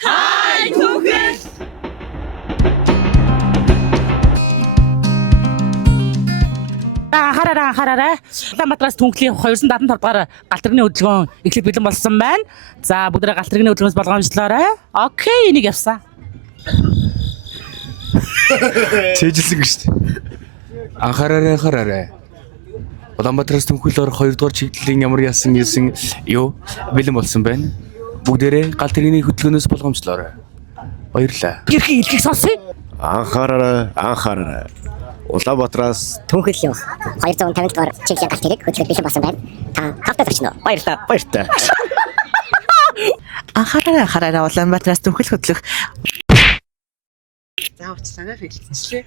Хай түүхэн. Хараараа. Улаанбаатараас Түнхлийн 275 дугаар галтрагны хөдөлгөөн эхлэх бэлэн болсон байна. За бүгдээ галтрагны хөдөлгөөс болгоомжлоорой. Окей, энийг явсан. Чэжилсэн гэж шүү дээ. Анхаараарай. Улаанбаатараас Түнхлөөр 2 дугаар чиглэлийн ямар яасан юу бэлэн болсон байна. Бүгдээрээ галтрагны хөдөлгөөнөөс болгоомжлоорой. Баярлалаа. Гэрхий илгийг сонсъё. Анхаараарай. Улаанбаатараас Түнхлийн 250 дугаар чиглэлийн галт хэрэг хөдөлгөөн бэлэн болсон байна. Та хавтаа зарчно. баяртай. Анхаараа Улаанбаатараас Түнхэл хөдлөх. За уцлаараа хэлчихлээ.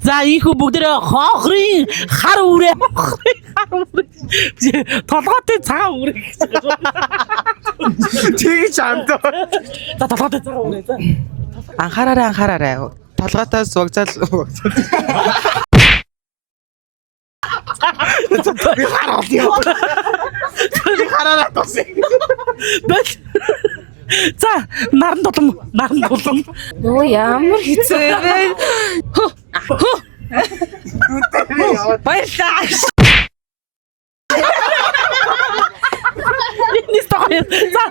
За ийхүү бүгдээ хоохрын хар үрээ. Толгойтой цагаан үрээ гэж байна. Тэгж амтаа. За толгойтой цагаан үрээ. За. Анхаараа. Толгойтоос вокзал. Хараараа тосё. За наран тулам. Оо ямар хэцүү вэ? Баярлаа. Энийг тохио. За.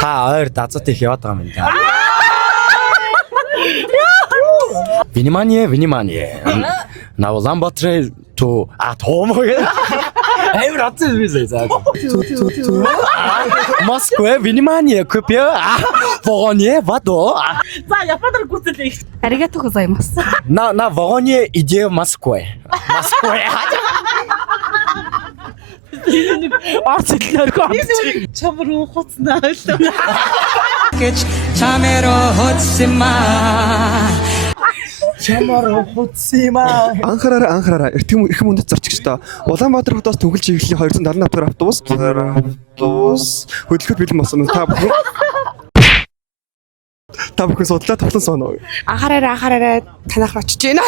Та ойр дазууд их яваад байгаа юм да. Внимание. На Улаанбаатар то атом. Эвэр атсан биз за. Москва, внимание, купе. Вагоне, вадо. За японоор гүцэлээ. Аригато гозаймас. На вагоне иди в Москву. Орц хэлнээр гоо. Чамар ухацнаа ойлоо. Гэж чамэро хоцсимаа. Анхаараа. Эртхэн мөндөд зарчигчдаа. Улаанбаатар хотоос Түнхэл чиглэлийн 275 дугаар автобус хөдөлгөөд бэлэн болсон. Та бүхэн судлаа тоглон соноо. Анхаараа танах очиж байна.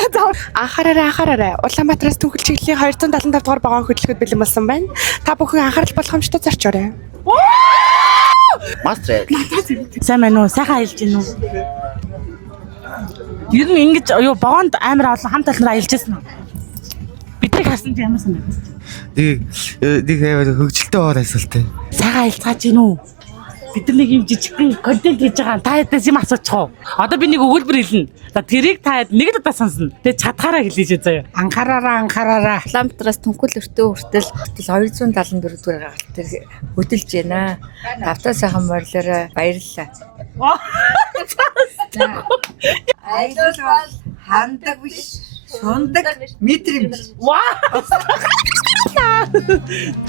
Анхаараа Улаанбаатараас Түнхэл чиглэлийн 275 дугаар вагон хөдлөхөд бэлэн болсон байна. Та бүхэн анхаарал болгоомжтой зарчоорой. Мастер. Сайн байна уу? Сайхан аялж байна уу? Ер нь ингэж вагонд амар олон хамт олноор аялж байсан уу? Биднийг харсан чи ямар санагдав? Нэг хөгжилтэй боор айсалтай. Сайхан аялцгааж гин үү? Бид нар нэг юм жижигхэн контент хийж байгаа. Та ядаас юм асуучих уу? Одоо би нэг өгүүлбэр хэлнэ. За тэрийг та нэг удаа сонсно. Тэгээ чадхаараа хэлээч заяа. Анхаараа. Улаанбаатараас Түнхэл өртөө хүртэл 274 дугаар галт хөдөлж байна. Тавтаа сайхан морилороо баярлалаа. Аялал бол хандаг биш, шундаг мэдрэмж.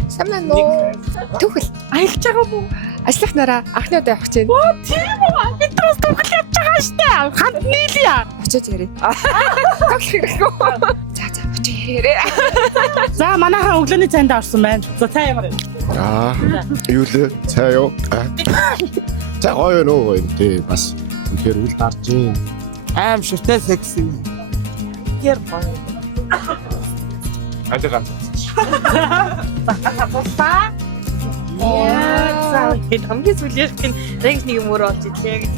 Самнаа нөө. Түнхэл аялж байгаа мó? Ажлах нараа анхны удаа явах чинь. Тийм үү? Бид бас Түнхэл явж байгаа штэ. Хамт нийлье. Очиж ярив. Тоглох хэрэггүй. За очиж ярив. За манайхан өглөөний цайнд орсон байна. За цай ямар вэ? Юу лээ? Цаа юу? За гоё нөө тий бас үнэхээр үл дарж юм. Аим шүртэй секси. Гэр гоё. Ажигаан. Яа, хамгийн сүлийнх нь нэг юм өөр болж ирлээ гэж.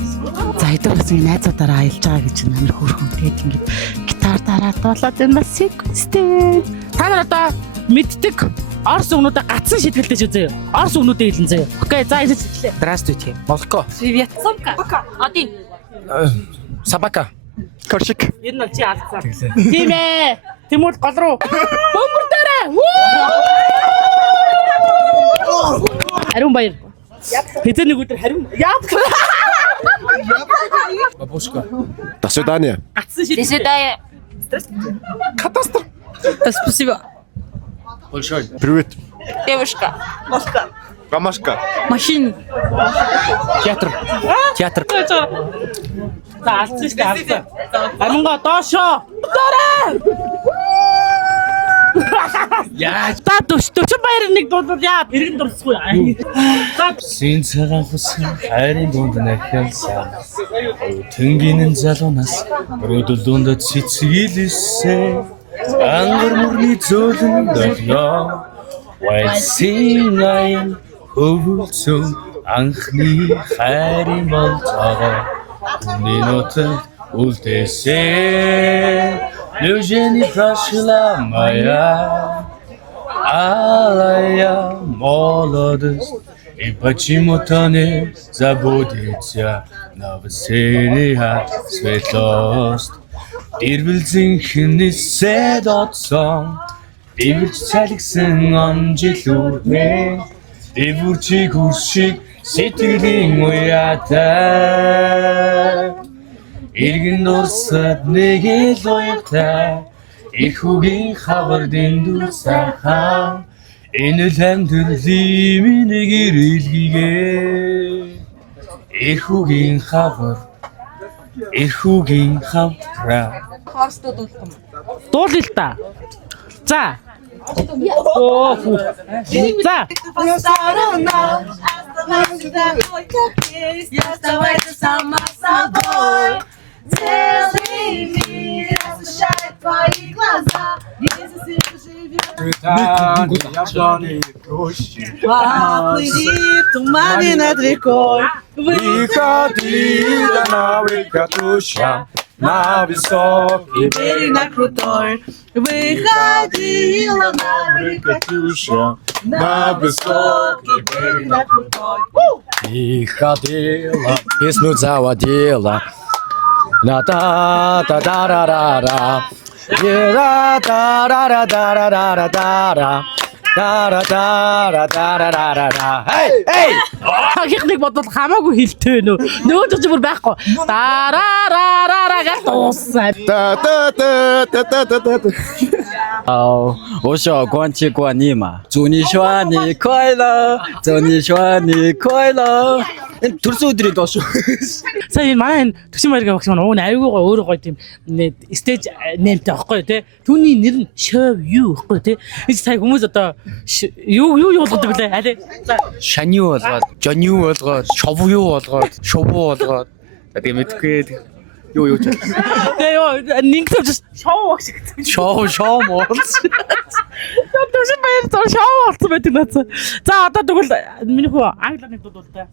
За хэдэн бас ингэ найзуудаараа аялж байгаа гэж амар хөөрхөн тэгээд ингэ гитар дараад болоод энэ бас секвестэй. Та нар одоо мэддэг орс өгнүүдэ гацсан шийдгэлтэй шүү зөө. Орс өгнүүдэ хэлэн зөө. Окей, за ирж ирлээ. Здравствуйте. Молоко. Привет. Сумка. Один. Собака. Коршик. Энэ нь чи алдсан. Тийм ээ. Тэмүүд гол руу. Бөмбөрдөрөө. Харин баяр. Хэзээ нэг өдөр харин яа. Бабушка. До свидания. Гацсан шийдэл. Дэсэдэ. Катастроф. Спасибо. Большой. Привет. Девушка. Ромашка. Машин. Театр. За алдсан шүү дээ. Амингаа доошоо. Дөрөө. Яаж За 42-ыг дуудвал яа иргэн дурсахгүй. син цагаан хусан хайрын дунд нахилсан. Тэнгийн залуунаас өрөөдөл дунд цэцгэлээсээ ангар мөрний зөөлөн дөрөө. Вайсинай хөвөлцөн анхны хайрын болцоогоо минутанд үлдээсээ Eugenie прошла моя алая молодость, и почему-то не забудется новоселья светлость. Ирвэлзэн хинэсээ дотсон дэвэрч цалгисан амжилүүрнэ дэвүрчиг хүршиг сэтгэлийн уяатай иргэн дурсад нэг л уягтай их үгийн хавар дэндүү сайхан энэ л амьдралын минийг ирэлхийгээ их үгийн хавар Хоорстууд уултсан. Дуулъя л та. За. Оо. За. Туманы над рекой. Выходи на выкатуща, на высокий Бери на крутой. Выходила на выкатуща, на высокий Бери на крутой. И ходила, песню заводила. На-та-та-та-ра-ра-ра. Ра-та-ра-ра-ра-ра-ра-ра-ра. Та-ра-та-ра-та-ра-ра-ра. Эй, эй! Хихнэг бодвол хамаагүй хилтэй нөө. Нөөдөр ч бүр байхгүй. Дараараараа гэж дууссан. Та-та-та-та-та-та-та. 我说关节关你嘛，祝你生日快乐，祝你生日快乐。төрсөн өдрийн доош. Сая энэ маань төшин маягийн багш маань уг айгуугаа өөрөө гоё тийм стейж нэмтэй байхгүй тий. Түүний нэр нь Show You байхгүй тий. Энэ сая хүмүүс одоо юу болгоод билээ аль. шани болгоод, жоню болгоод, шовю болгоод, шову болгоод. Тэгээ мэдгүй юу ч. Тэгээ ёо нэгтэй just шоу багш гэдэг. Шоу моолс. Төшин маяг зур шоу болсон байдаг надад. За одоо тэгвэл миний хүү англиар нэг дуудвал та.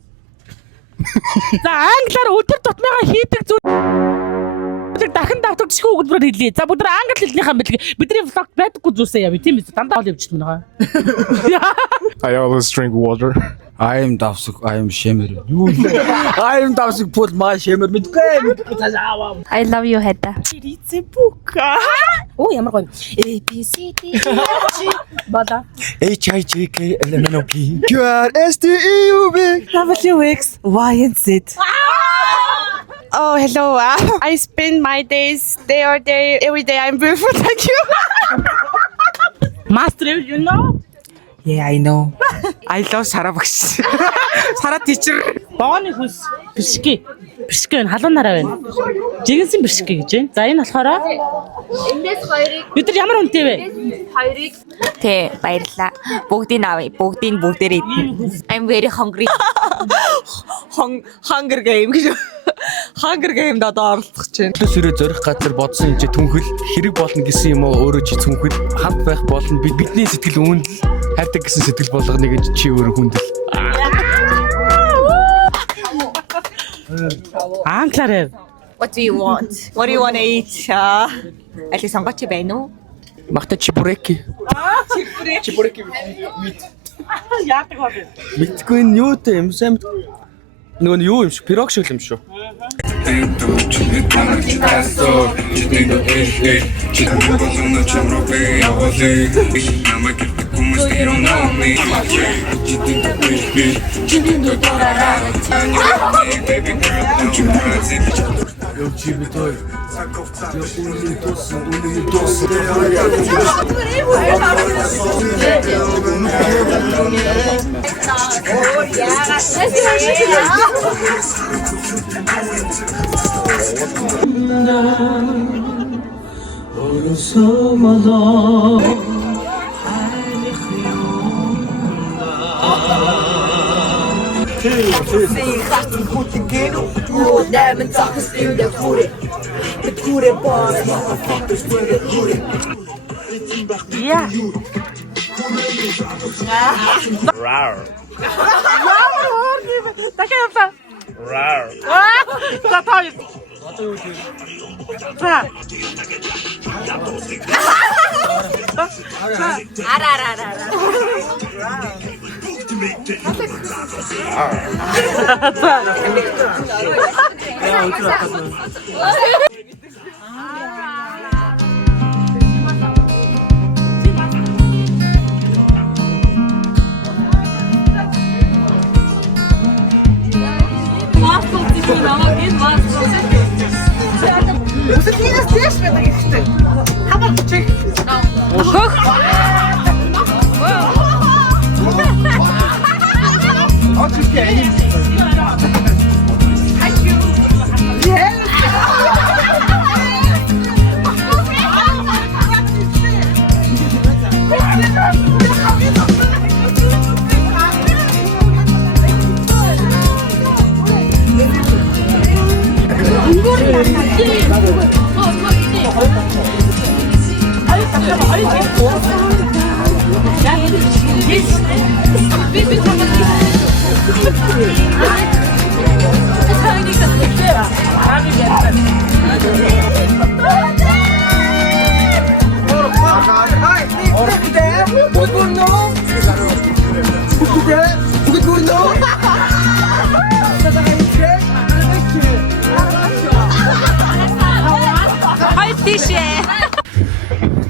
За англиар өдөр тутмыгаа хийдэг зүйл дахин давтагдчихгүй өгүүлбэрээр хэлье. За бүгд англи хэлнийхаа мэдлэг бидний влог байдаггүй зүйлсээ яв. Тийм үү? Дандаа ол явчихсан байгаа. I always drink water. I am давсаг, I am шемэр. I am давсаг пул маа шемэр мэдгүй. I love you Hedda. Ирицэ бука. Оо ямар гоё. A B C D E F G бада. H-I-J-K-L-M-N-O-P Q-R-S-T-E-U-V W X Y and Z. Oh, hello. I spend my days day or day every day. I'm beautiful. Thank you. Master you know? Yeah, I know. I love Sara багш. Sara teacher. Бооны хүс бишгэ. Бишгэ халуун нараа байна. Жигэнсэн бишгэ гэж байна. За энэ болохоор Эндээс хоёрыг бид нар ямар үнэтэй вэ? хоёрыг Тэ баярлаа. Бүгдийг авъя. Бүгдээрээ. I'm very hungry. Hunger game гэж. Hunger game-д одоо оролцох гэж байна. Төсөрөө зорих газар бодсон юм чи түнхэл хэрэг болно гэсэн юм уу өөрөө чи түнхэл хамт байх болно бидний сэтгэл үүндэл хайртай гэсэн сэтгэл болгоныг чи өөрөө хүндэл. Англиар. What do you want? What do you want to eat? Али сонгоч байна уу? Махта чебуреки. Чебуреки. Яадаг вэ? Мэдгүй энэ юутай юм сайн нөгөө нь юу юм шиг пирог шиг юм шүү. Yeah. Така яа. За таа. За.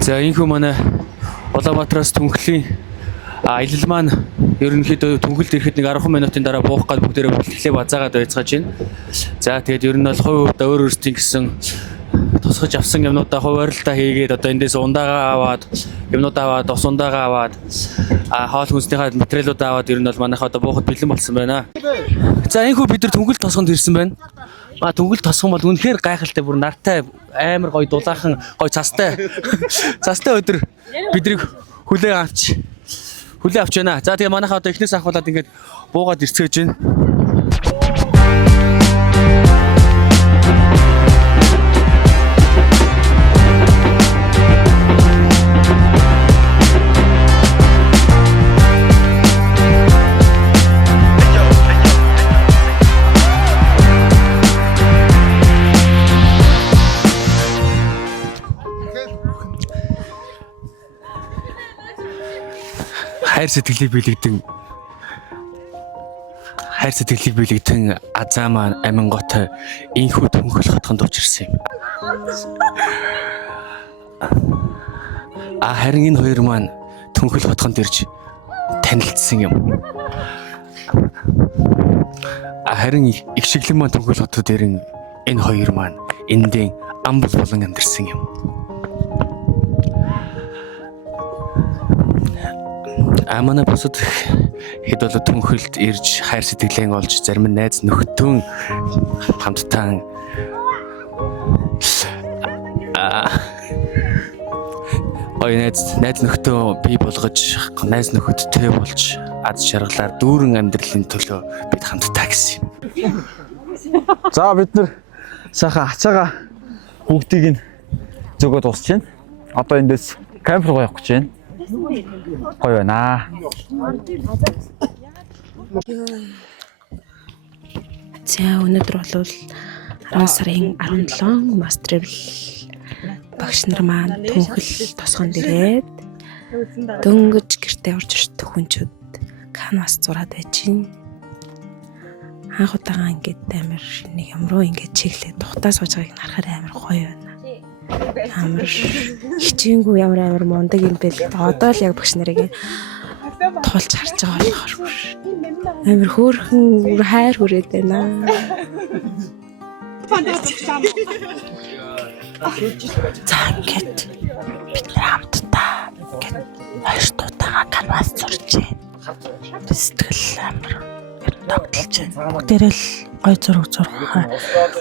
За энэхүү манай Улаанбаатараас Түнхлийн аялал маань ерөнхийдөө Түнхэлд ирэхэд нэг 10 минутын дараа буух гал бүгдээрээ бүлтгэлээ базаагаад байцгааж байна. За тэгээд ер нь бол хувь хувьдаа өөр өөрсдийн гэсэн тусгаж авсан юмнуудаа хуваарлалтаа хийгээд одоо эндээс ундаагаа аваад юмнуудаа аваад ус ундаагаа аваад хоол хүнснийхээ материалуудаа аваад ер нь бол манайхаа одоо буухад бэлэн болсон байна. За энэхүү бид нар Түнхэл тосгонд ирсэн байна. Түнхэл тосгон бол үнэхээр гайхалтай бүр нартай амар гоё дулаахан гоё цастай өдөр бидрийг хүлээн авч байна. За тэгээ манайхаа одоо эхнээс ахуулаад ингээд буугаад ирцгээж байна. Хайр сэтгэлийг биелэгдэн Азаа маань Амингот инхүү Түнхэл хотгонд учирсан юм. Харин энэ хоёр маань Түнхэл хотгонд ирж танилцсан юм. Харин их шиглэн маань Түнхэл хотод ирэн энэ хоёр маань эндээ амбал болон амьдэрсэн юм. Манай босод хэд бол Түнхэлд ирж хайр сэтгэлээ олж зарим нь найз нөхдөн хамтдаа найз нөхдөд бий болгож найз нөхөдтэй болж аз жаргалаар дүүрэн амьдралын төлөө бид хамтдаа гэсэн юм. За бид нар сайхан хацаага бүгдийг нь зөгөөд усч байна. Одоо эндээс камер руу явах гэж байна. Гоё байна. За өнөөдөр бол 10 сарын 17 Мастревл багш нар маань Түнхэл тосгонд ирээд дөнгөж гэртээ орж ирсэн хүнчүүд канвас зураад байж гин. Анх удаага ингээд амар нэг юмруу ингээд чиглээд тухтаа сууж байгааг харахаар амар гоё байна. Амар хичээнгүй амар мундаг юм бэл. Одоо л яг багш нарыг туулж харж байгаа болохоор амар хөөрхөн хайр хүрээд байна. За ингээд бид нар хамтдаа ингээд хоёртуудаа канвас зурж байна. Сэтгэл амар тогтолж байна. Бүгдээрээ л гой зураг зурхаа.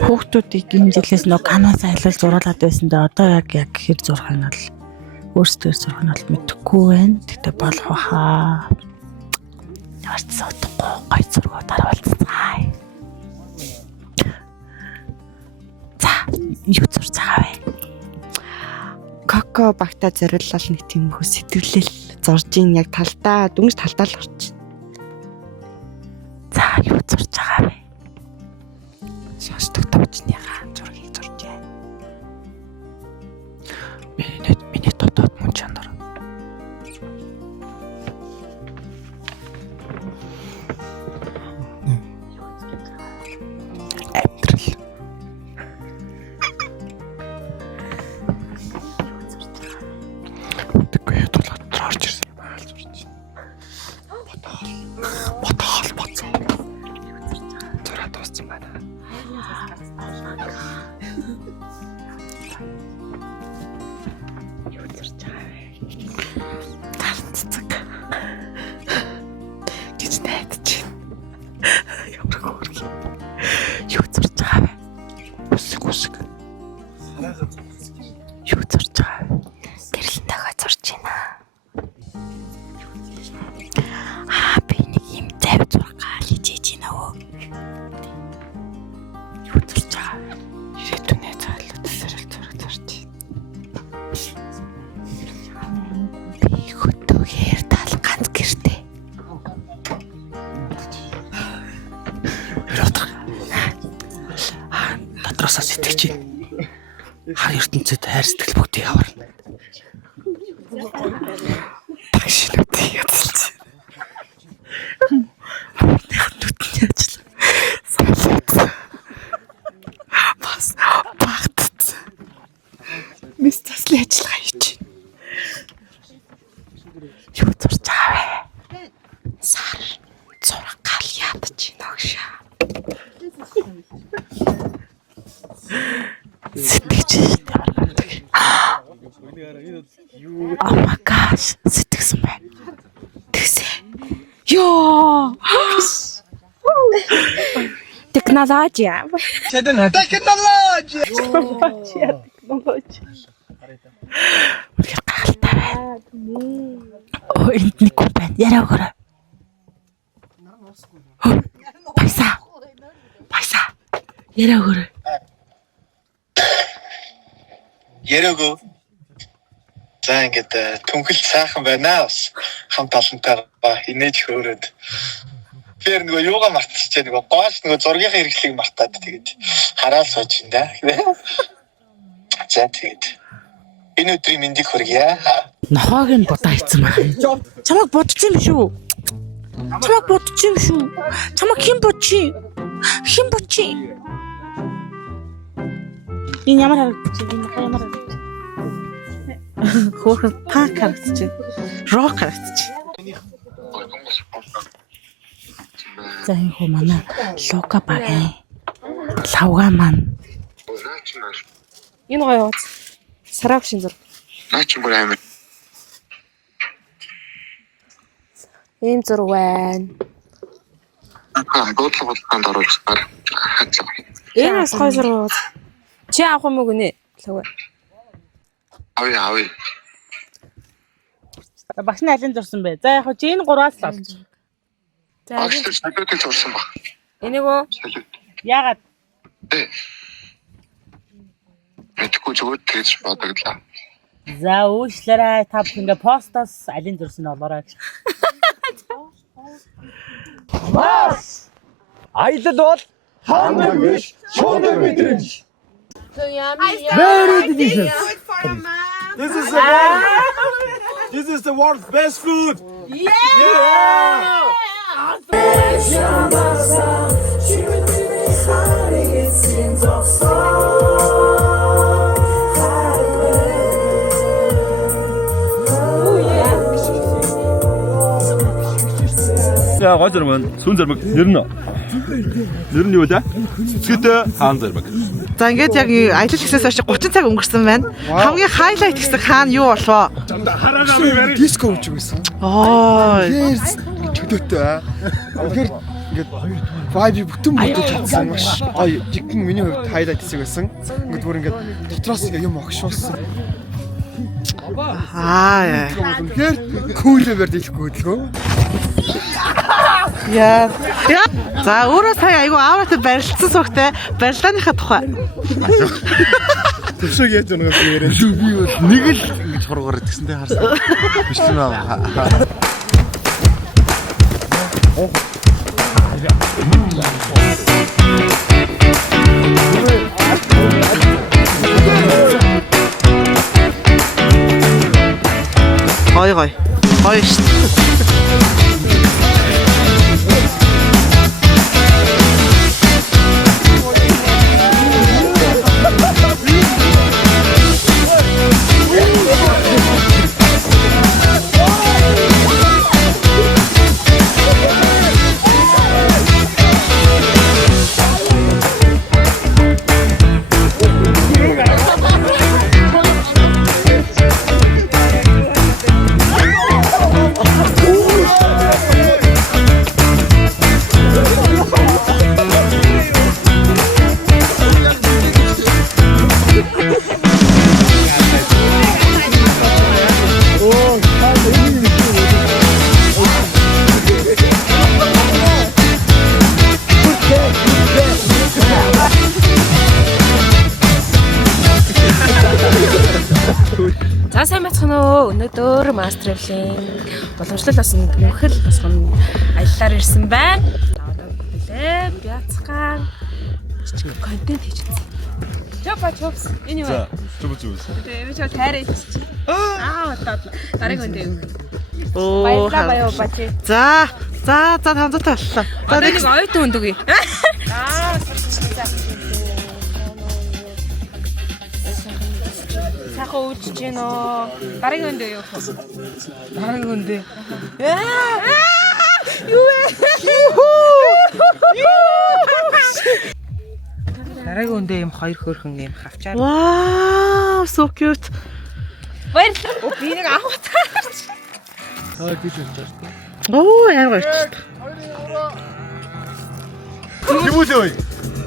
Хүүхдүүдийг энэ жилээс нөө канвас айлал зуруулаад байсан дээ. Одоо яг хэр зурх нь бол өөрсдөө зурх нь бол мэдэхгүй байна. Тэгтээ болох хаа. Яварцсан утгагүй гой зургууд харуулцгаая. За, юу зурж байгаа вэ? Коко багта зориулал нэг тийм хөө сэтгэлэл зурж ийн яг талдаа дүнж талдаа л орч. За, юу зурж байгаа вэ? Шашдаг дуучныхаа зургийг зурж байна. Миний дотоод мөн чанар. Амьдрал. Тэгвэл тулаад орж ирсэн юм аа зурж. Ботоол боцсон. Зураа дууссан байна. Юу зурж байгаа вэ? Тарцдаг. Гэж найдаж байна. Ямар хөрг. Юу зурж байгаа вэ? Үсэг. Юу зурж байгаа вэ? Гэрэлтэйгээ зурж байна. Би нэг юм зав зураг хийж байна өө. Юу зурж байгаа вэ? Ирээдүйнээ цаалууд сэрэл зураг зурж байна. Би хөтөгээр тал ганц гэртээ. Дотроосоо сэтгэж байна. Хар ертөнцид хайр сэтгэл бүгдийг аварна. Тагшинуудыг ядалж байна. Нүдний ажил. Салаад. Бас багтц. Мис таслын ажиллагаа хийж байна. Юу зурж байгаа вэ? Сар зураг гал ядаж байна огшаа. Сэтгэж байна. Oh my gosh, сэтгэсэн байна. Тэгсээ. Ёо! Технологи. Үнэхээр гайхалтай байна. Оо, энд нэг хүн байна. Яриа өгөөрэй. Баясаа. Яриа өгөөрэй. Ярээгүй. За ингээд түнхэл сайхан байна бас хамт олонтойгоо инээж хөөрөөд. Тэр нөгөө юугаа мартчихжээ нөгөө гоош нөгөө зургийнхаа хэрэглэгийг мартаад тэгээд хараал сууж байна да. За тэгээд энэ өдрийн мэндийг хүргье. Нохоог нь будаа хийцэн байна. Чамайг бодчих юм шүү. Чамайг хэн бодчих? Энэ ямар харагдчих? Хөөхөн панк харагдчих. Рок харагдчих. За энэ хөө манай Лука багийн лавга маань. Энэ гоё ууц. Сарав шин зур. Наач бүр амар. Ийм зур байна. Бодлогонд оруулахаар. Энэ бас гоё зур ууц. Чи авах юм уу гинэ? Луга. Ави. Багш нь алин зурсан бэ? За яг хөө чи энэ гураас л олж. За. Агш салютыг зурсан баг. Энийг үү? Яагаад? Мэдгүй зүгээр тэгж бодогдлаа. За уушлаарай та бүх ингээ постоос алин зурсан олоорой. Бас! Аялал бол хандаг биш, шундаг мэдрэмж. Very delicious. This is the world's best food. Yeah! За гой зэрэг байна. Сүн зэрэг нэр нь юу вэ? Цэцгээтэй хаан зэрэг. За ингээд яг аялал хэсгээс хойш 30 цаг өнгөрсөн байна. Хамгийн хайлайт хэсэг хаана юу болов? Диско гэж байсан. Оо. Чөлөөтэй аа. Тэгэхээр ингээд vibe бүтэн чадсан маш гоё. Жигэн миний хувьд хайлайт хэсэг байсан. Ингээд бүр ингээд дотроос юм огшуулсан. Аа. Тэгэхээр кулээр дийлэхгүй хөдөлгөө. Яа. За өөрөө сая айгу ааваатай барилдсан суугтай барилдааныхаа тухай. Төвшөөг яаж байгаа юм яриа. Би бол нэг л ингэж хургаар идсэндээ харсан. Биш юм аа. Гоё шүү. За сайн бацхан уу. Өнөөдөр Master Travel-ийн боломжлол басан түнхэл босгон аяллаар ирсэн байна. Одоо билээ бяцхан жижиг контент хийж үзье. Чопс. Anyway. Тэгээ би таарай чи. Одоо дараагийн үндэ юу. Баярлалаа бачи. За хамзаатай боллоо. За нэг оюутан үнд үгүй. Сахаа ууж гин үү? Дараагийн үндэ юу? Дараагийн үндэ. Юу вэ? Дараагийн үндэ юм хоёр хөөрхөн юм хавчаар. Wow, so cute. Баярлалаа. Би нэг авах таарч. Оо, яар гоё. Юу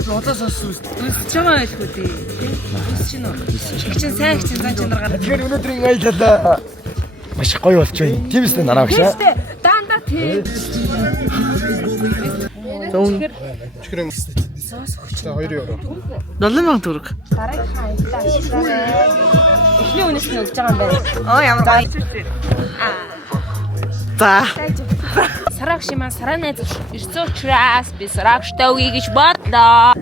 Одоо сонсвол хачаага айлгүй дээ. Тийм. Чинь сайн чинь зан чанар гараад. Тэгэхээр өнөөдрийн аялал маш гоё болж байна. Тийм үстэй нараа гэж. Дандаа тийм. Чихрэн за 2 евро. 7000 төгрөг. Дараагийн аяллаа ашиглаарай. Эхний үнэс нь өгж байгаа юм байна. Ямар гоё. За. Сараг шимэн сараны ирсэн учраас би сарагштай үгүй гэж бодлоо.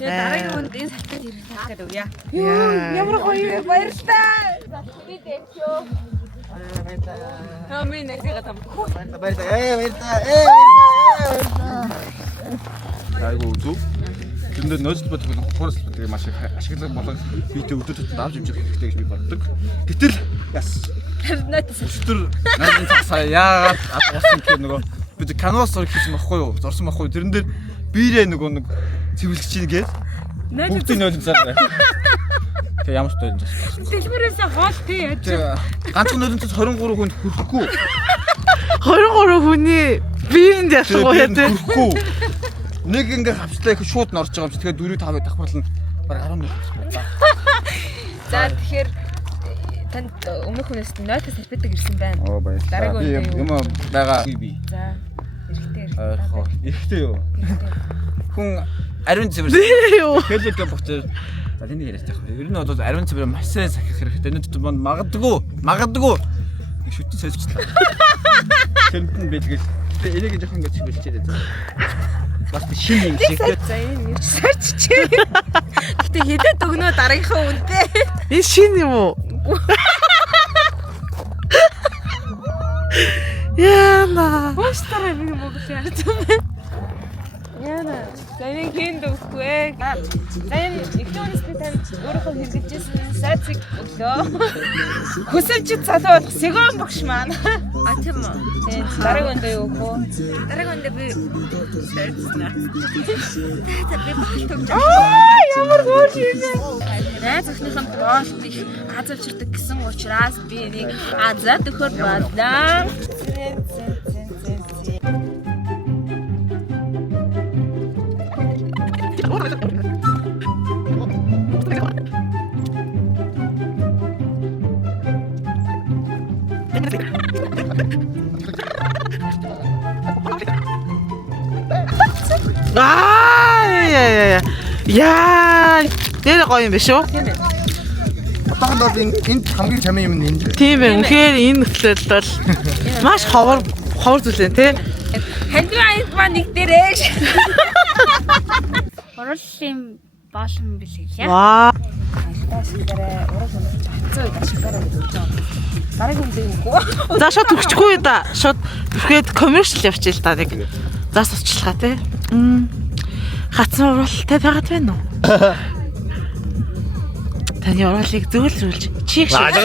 Дараагийн үнд энэ салтад ирэх тахад өгье. Ямар гоё баярлалаа. Би дэвчөө. Амин нэсгээ там. Баярлалаа. Айгуу зүг. Тэндээ нөөцлбөд хуурслбод тэгээ маш их ашиглах болон видео өдөртөд авч явж хэрэгтэй гэж би боддог. Гэтэл яс. Тэр надад цаасаа яагаад атгасан гэх нөгөө бид канвас зураг хийсэн байхгүй юу? Зорсон байхгүй юу? Тэрэн дээр биерээ нөгөө нэг цэвэрлэж чинь гээд бүгдийн нойлон цаа. Тэгээ ямар ч нойлон цаа. Дэлгүүрээсээ хоол тий яаж. Ганцхан нойлон цаа 23 хүнд хүрэхгүй. 23 хүний биеинд ялгуу яа тий. Хүрэхгүй. Нэг ингээ хавцлаа их шууд норж байгаа юм чи тэгээ 4 5 давхарлна баг 11. За тэгэхээр танд өмнөх хүнээс нойтос салбидаг ирсэн байна. Оо баярлалаа. Би юм байгаа би. За эрэхтэй. Ихтэй юу? Хүн ариун цэвэр. Юу? Хэлээд бохтой. За тэнийг яриад байгаа. Ер нь бол ариун цэвэр маш сайн сахих хэрэгтэй. Өнөөдөр манд магадгүй. Их шүтэн сэлжлээ. Тэмтэн бэлгэл. Энийг жоохон ингэ цэвэрлчихэд. Бас шинэ юм шиг. За энэ юу ч сарччээ. Гэтэ хэдэд өгнөө дараагийнхаа үнтэй. Энэ шинэ юм уу? Яна. Бостараа би мөгөл яарч юм бэ? Яна. Тэнийг хэн дөхвэ? За энэ ихнээс би танд өөрөөхөө хэрэгжижсэн сайцыг өглөө. Хүсэлж залуу болох Сэгон багш маань. Тийм үү. Тийм. Дараагийн өндөө юу хөө? Дараагийн өндөө би сайцнаа. Та би багш төгж. Ямар гош юм бэ? Найз охиныхон профт их азавчирдаг гэсэн учраас би энийг азаад өгөхөр бодлоо. Яа, нэр гоё юм биш үү? Одоохондоо энд хамгийн чамын юм нь энэ. Тийм ээ. Үнэхээр энэ нөхцөлд бол маш ховор зүйлээ тий. Ханд маань нэг дээрээ. Хурлын болон бэлээ. Ваа. За шууд төгсчихгүй да. Шууд ихэд commercial явчих л да нэг. За суучлаа тий. Хатсан уралтай байгаад байна уу? Таны уралыг зөөлрүүлж чиг шиг.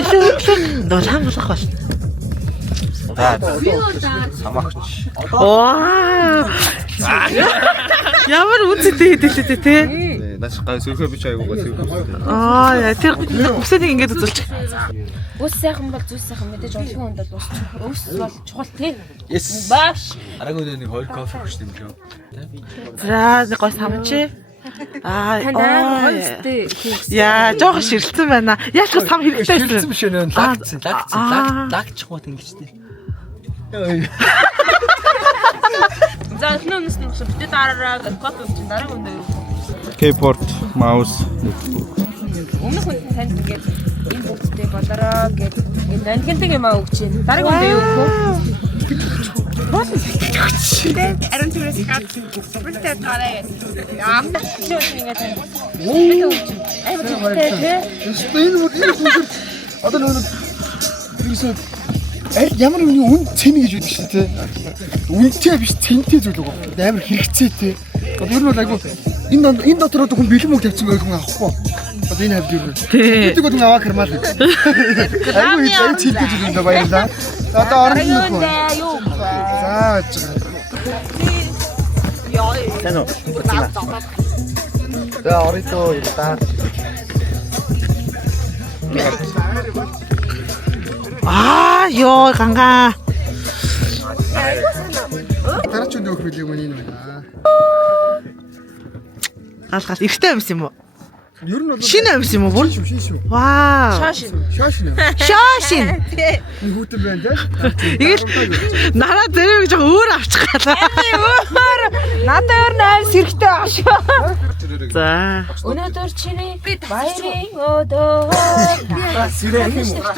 Илүү хөдлөн дулаан болох болно. Самагч. Ваа. Ямар үнэтэй хэлээ те. Наш гай сүүхэ бич айгуугаа сүүхэ. Яа, тэр үсэнийг ингэж үзүүлчих. Үс сайхан бол зүс сайхан мэдээж олон хүнд бол ус бол чухал тий. Yes. Бааш. Арагууд нэг хоёр кофе хүчтэй юм лөө. За, нэг гой самчи. Танаа хөөстэй. Яа, жоох ширэлцэн байна. Яаж ч сам хэрэгтэй байсан. Биш нэ лагчихгүй тэнгичтэй. За эхнээс нь битээ дараараа кофе уучих дараа өндөө юу. Keyboard, mouse. Өмнөх нь танд ингээд энэ бүгдтэй болороо гэж энэ нандиндаг юм аа өгч юм. Дараа өндөө юу гэх вэ? Аран түрээс хаад бүртээ тараа. Яам чи ингээд Одоо нөгөө ямар нэгний үн цэн гэж байдаг шүү дээ. Үнэтэй биш цэнтэй зүйл байгаа. Амар хэрэгцээ те. Одоо ер нь бол айгу энэ дотор хүн бэлэн мөнгө тавьсан байх хүн авахгүй. Одоо энэ хавд юу вэ? Тэдэг бол аваа хэрмал. Айгу энэ цэнтэй зүйл юм да баярлаа. Одоо орон нь юу? За Тано. За орито ирдаа. Ёо ганга. Дараа ч нөх билэг мань энэ байна. Галгал ихтэй юмс юм уу? Ер нь бол шинэ юмс юм уу бүр? шин шүү. Вау. Шаашин. Шаашин. Энэ хүүтэн байна те. Игэл нараа зэрэг жоо өөр авчих галаа. Өөр. Надад өөр найс хэрэгтэй ааш. За. Өнөөдөр чиний баярын өдөр. Сэрэх юм уу?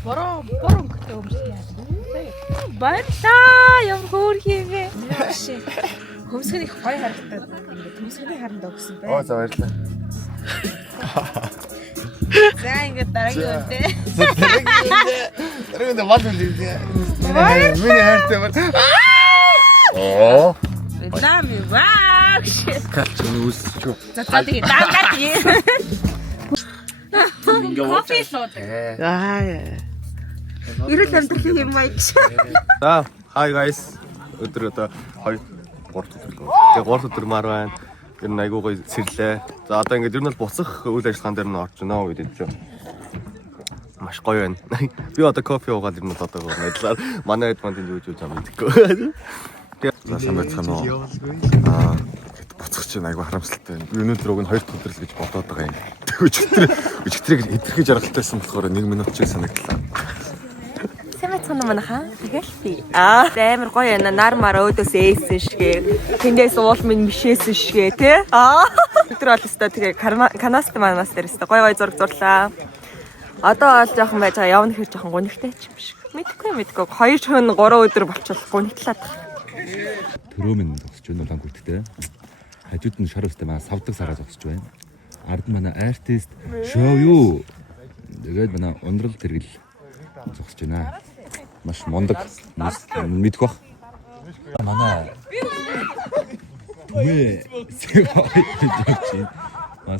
Бороо гэдэг юм шиг яа. Баярлаа юм хөөрх юм бэ. Хөмсгөн их гоё харагдаад ингээд хөмсгөний харанд өгсөн бай. Оо за баярлаа. За ингээд дараагийн үедээ. Дараагийн мал үлээ. Миний хайртай бол. Оо. Лами вааш. Кач үүсчихв. За тэгээ даа. Кофе сууд. Ирэл амьдрал юм аа гэж. За, hi guys. Өдөр одоо 2 3 өдөр. Тэгээ 3 өдөр маар байна. Ер нь айгуу гоё сэрлээ. За одоо ингээд ер нь бол буцах үйл ажиллагаан дээр нь орж байна уу гэдэг чинь. Маш гоё байна. Би одоо кофе уугаад ер нь одоо мэдлээ. Манай хэд манд юу гэж юм мэдэхгүй. За сайн байцгаана уу? Буцах чинь айгуу харамсалтай. Би өнөөдөр уг нь 2 өдөр л гэж бодоод байгаа юм. Өчигдрийг хэтэрхий жаргалтайсан болохоор 1 минут ч санагдлаа. Сэмэцхэн манайхаа тэгэл би. Амар гоё яна нар мар өөдөөс ээсэн шигээ. Тэндээс уул минь мишээсэн шигээ тий. Өдөр бол өстой тэгээ канаст манаас дээр өстой гоё зураг зурлаа. Одоо бол жоохон байж байгаа явна хэр жоохон гонигтай ч юм шиг. Мэдгүй 2 шөнө 3 өдөр болчихвол гонигтлаад. Төрөө минь зогсож байна улаан гүйттэй. Хажууд нь шар өстэй маа савдаг сараа зогсож байна. Ард манай артист шоу юу. Тэгээд манай ундрал тэргэл зогсож байна. Маш мондог мэдэх бах. Манай Түмээ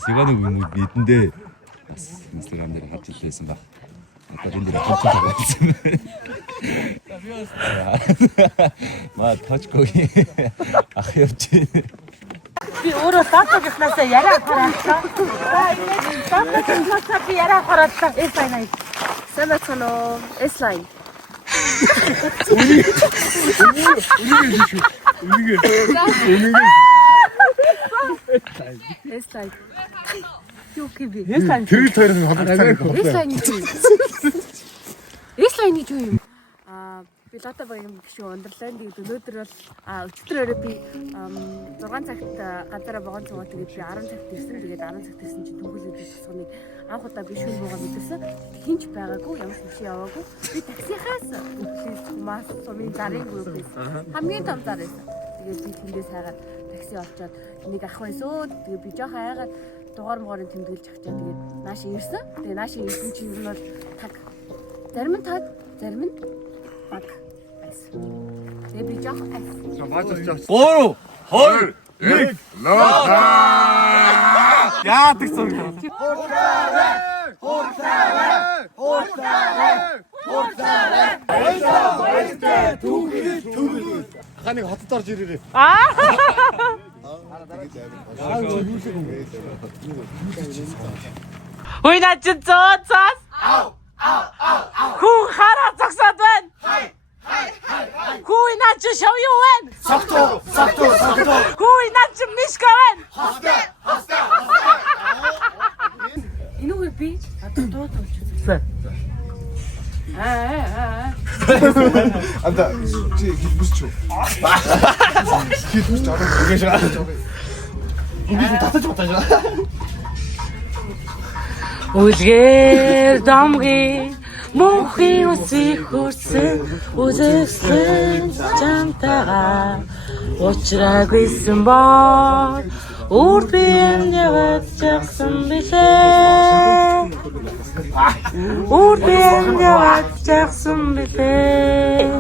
Сиганы хүмүүс бидэндээ бас Instagram дээр гарч илсэн баг. Одоо энэ дээр хавцсан байсан. Маа точкоги ах явж байна. Би өөрөө таатагнасаа яриа хараалаа. Таатагнасаа би яриа хараалаа. Эслайн. Сэмэцэнэ эслайн. Эслайн. Юу гэв? Эслайн. Тэр хоёрын холбоотой. Эслайн. Эслайн юу юм? Би Лото багийн гишүүн Wonderland тэгээд өнөөдөр бол өчигдөр би 6 цагт газараа богоон цугаа тэгээд би 10 цагт ирсэн. Тэгээд 10 цагт ирсэн чинь төгөлөд босгоныг анх удаа би шүүн богоо мэдэрсэн. Хинч байгаагүй, ямар ч машин яваагүй. Би таксихаас мас сумын зарын группээс хамгийн том зар байсан. Тэгээд би тэндээс хайгаад такси олцоод энийг ах байсоо. Тэгээд би жоохон айгаад дугаар могорын тэмдэглэж авчаа. Тэгээд нааш ирсэн. Тэгээд нааш ирсэн чинь ер нь бол таг зарим нь таг, зарим нь баг байсан. Тэгээд би жоохон айсан. 3 2 1 лоо. Яадаг зүйл. Ханыг хотод орж ирээрээ. Ой наа чи зооцаас. Хүн хараа зогсоод байна. Хүн наа чи шав юу вэ? Согтуу. Хүн наа чи мишка вэ? Энүүгээр би дууд болж үзсэн. Анда чи хэлбэрч юу? Хэлбэрч авах гэж байгаа. Би татаж батаа. Үлгээр дамгийн мөнхийн үсийг хүрсэн үзэсгэлэн чамтайгаа уулзраагүйсэн боо үр биеэнд яваад жагсан билээ. Үр биеэнд яваад жагсан билээ.